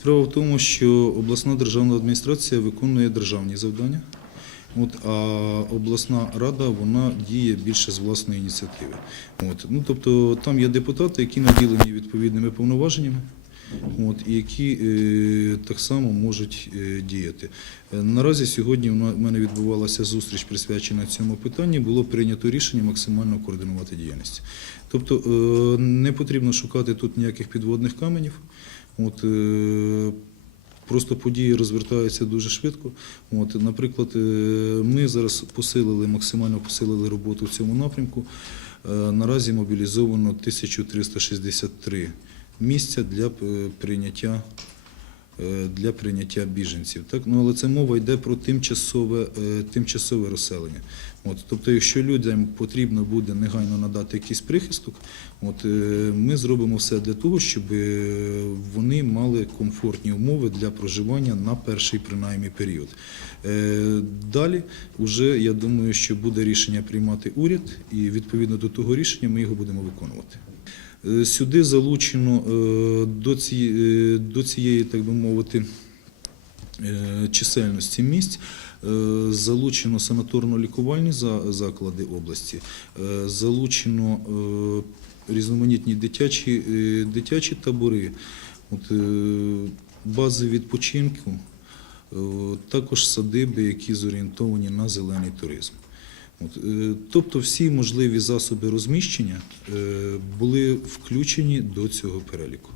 Справа в тому, що обласна державна адміністрація виконує державні завдання, от, а обласна рада вона діє більше з власної ініціативи. От, ну, тобто там є депутати, які наділені відповідними повноваженнями. От, і які е, так само можуть е, діяти. Е, Наразі сьогодні в мене відбувалася зустріч, присвячена цьому питанню. Було прийнято рішення максимально координувати діяльність. Тобто е, не потрібно шукати тут ніяких підводних каменів. От, е, Просто події розвертаються дуже швидко. От, наприклад, е, ми зараз посилили, максимально посилили роботу в цьому напрямку. Е, Наразі мобілізовано 1363 місця для прийняття. Е, Для прийняття біженців, так ну але це мова йде про тимчасове, е, тимчасове розселення. От, тобто, якщо людям потрібно буде негайно надати якийсь прихисток, от е, ми зробимо все для того, щоб вони мали комфортні умови для проживання на перший принаймні період. Далі, вже я думаю, що буде рішення приймати уряд, і відповідно до того рішення ми його будемо виконувати. Е, Сюди залучено е, до цієї, до цієї, так би мовити, е, чисельності місць е, залучено санаторно-лікувальні заклади області, е, залучено е, різноманітні дитячі, е, дитячі табори, от, е, бази відпочинку, е, також садиби, які зорієнтовані на зелений туризм. Е, тобто всі можливі засоби розміщення е, були включені до цього переліку.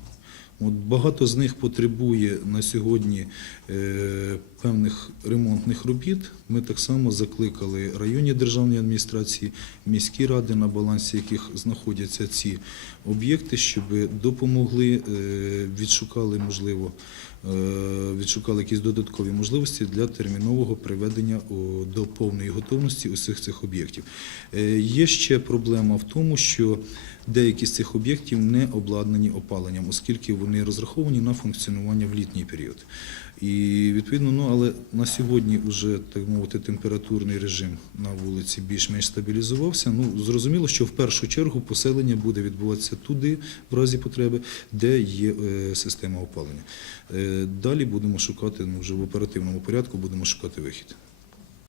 От багато з них потребує на сьогодні е, певних ремонтних робіт. Ми так само закликали районні державні адміністрації, міські ради, на балансі яких знаходяться ці об'єкти, щоб допомогли, відшукали можливо, відшукали якісь додаткові можливості для термінового приведення до повної готовності усіх цих об'єктів. Е, Є ще проблема в тому, що деякі з цих об'єктів не обладнані опаленням, оскільки вони розраховані на функціонування в літній період. І відповідно, ну але на сьогодні вже так мовити температурний режим на вулиці більш-менш стабілізувався. Ну зрозуміло, що в першу чергу поселення буде відбуватися туди, в разі потреби, де є е, система опалення. Е, Далі будемо шукати ну вже в оперативному порядку, будемо шукати вихід.